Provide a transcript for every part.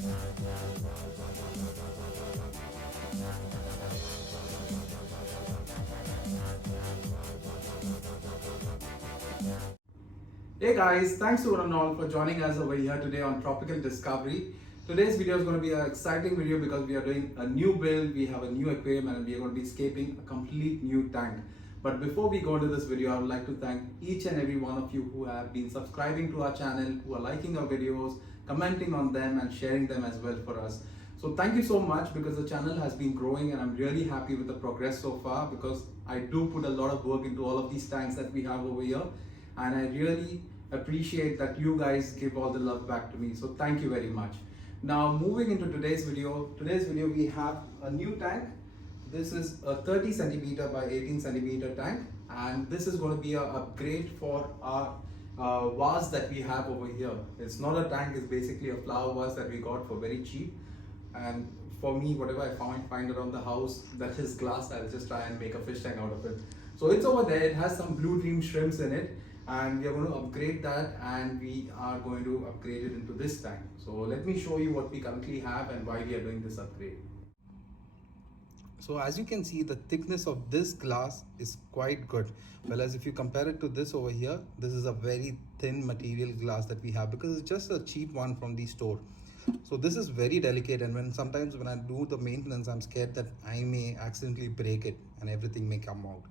Hey guys, thanks to one and all for joining us over here today on Tropical Discovery. Today's video is going to be an exciting video because we are doing a new build, we have a new aquarium and we are going to be escaping a complete new tank. But before we go into this video, I would like to thank each and every one of you who have been subscribing to our channel, who are liking our videos, commenting on them and sharing them as well for us. So thank you so much because the channel has been growing and I'm really happy with the progress so far because I do put a lot of work into all of these tanks that we have over here. And I really appreciate that you guys give all the love back to me, so thank you very much. Now moving into today's video we have a new tank. This is a 30 centimeter by 18 centimeter tank and this is going to be an upgrade for our vase that we have over here. It's not a tank, it's basically a flower vase that we got for very cheap, and for me whatever I find around the house that is glass, I'll just try and make a fish tank out of it. So it's over there, it has some blue dream shrimps in it and we are going to upgrade that and we are going to upgrade it into this tank. So let me show you what we currently have and why we are doing this upgrade. So as you can see, the thickness of this glass is quite good. Whereas if you compare it to this over here, this is a very thin material glass that we have because it's just a cheap one from the store. So this is very delicate, and sometimes when I do the maintenance, I'm scared that I may accidentally break it and everything may come out.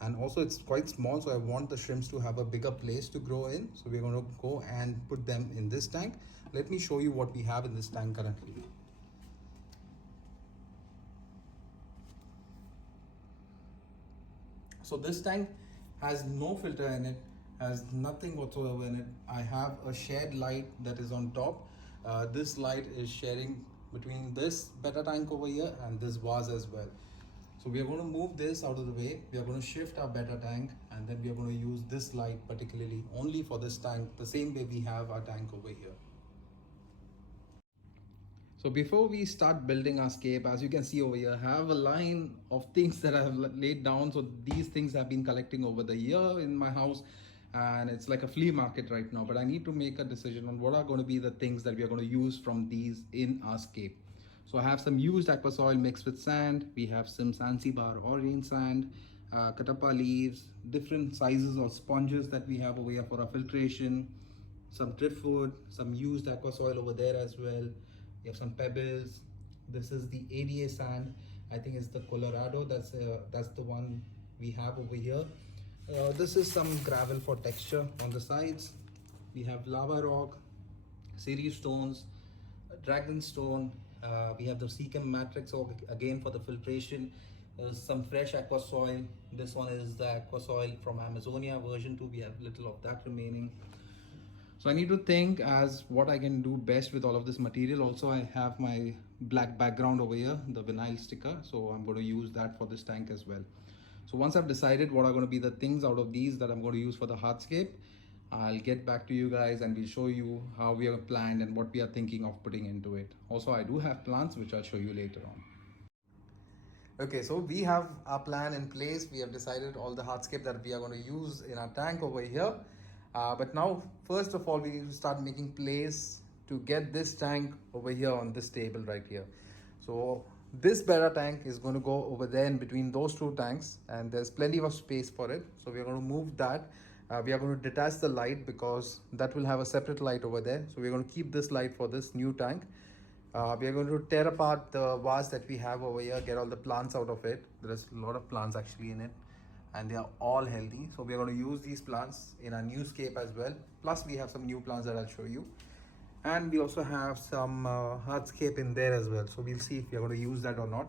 And also it's quite small, so I want the shrimps to have a bigger place to grow in. So we're going to go and put them in this tank. Let me show you what we have in this tank currently. So this tank has no filter in it, has nothing whatsoever in it. I have a shared light that is on top. This light is sharing between this betta tank over here and this vase as well. So we are going to move this out of the way. We are going to shift our betta tank and then we are going to use this light particularly only for this tank, the same way we have our tank over here. So before we start building our scape, as you can see over here, I have a line of things that I have laid down. So these things have been collecting over the year in my house and it's like a flea market right now. But I need to make a decision on what are going to be the things that we are going to use from these in our scape. So I have some used aqua soil mixed with sand. We have some Zanzibar orange sand, katapa leaves, different sizes of sponges that we have over here for our filtration, some driftwood, some used aqua soil over there as well. We have some pebbles. This is the ADA sand. I think it's the Colorado. That's the one we have over here. This is some gravel for texture on the sides. We have lava rock, series stones, dragon stone. We have the Seachem matrix again for the filtration. Some fresh aqua soil. This one is the aqua soil from Amazonia version 2. We have little of that remaining. So I need to think as what I can do best with all of this material. Also, I have my black background over here, the vinyl sticker. So I'm going to use that for this tank as well. So once I've decided what are going to be the things out of these that I'm going to use for the hardscape, I'll get back to you guys and we'll show you how we have planned and what we are thinking of putting into it. Also, I do have plans which I'll show you later on. Okay, so we have our plan in place. We have decided all the hardscape that we are going to use in our tank over here. But now, first of all, we need to start making place to get this tank over here on this table right here. So this betta tank is going to go over there in between those two tanks and there's plenty of space for it. So we are going to move that. We are going to detach the light because that will have a separate light over there. So we're going to keep this light for this new tank. We are going to tear apart the vase that we have over here, get all the plants out of it. There's a lot of plants actually in it and they are all healthy. So we are going to use these plants in our new scape as well. Plus we have some new plants that I'll show you. And we also have some hardscape in there as well. So we'll see if we are going to use that or not.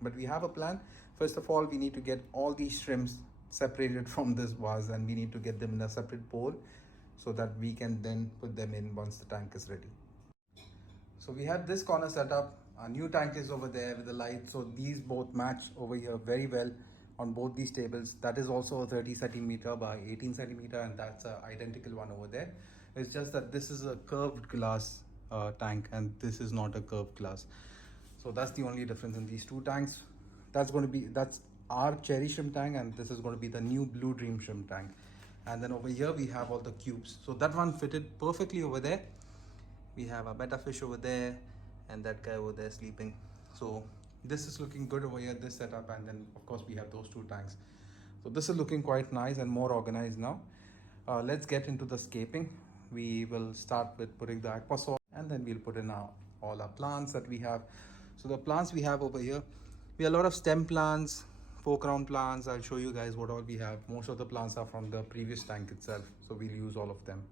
But we have a plan. First of all, we need to get all these shrimps separated from this vase and we need to get them in a separate bowl so that we can then put them in once the tank is ready. So we have this corner set up. Our new tank is over there with the light. So these both match over here very well on both these tables. That is also a 30 centimeter by 18 centimeter and that's an identical one over there. It's just that this is a curved glass tank and this is not a curved glass. So that's the only difference in these two tanks. That's our cherry shrimp tank and this is going to be the new blue dream shrimp tank. And then over here we have all the cubes. So that one fitted perfectly over there. We have a betta fish over there and that guy over there sleeping. So this is looking good over here, this setup, and then of course we have those two tanks. So this is looking quite nice and more organized now. Let's get into the scaping. We will start with putting the aquasoil, and then we'll put in all our plants that we have. So the plants we have over here, we have a lot of stem plants, foreground plants. I'll show you guys what all we have. Most of the plants are from the previous tank itself, so we'll use all of them.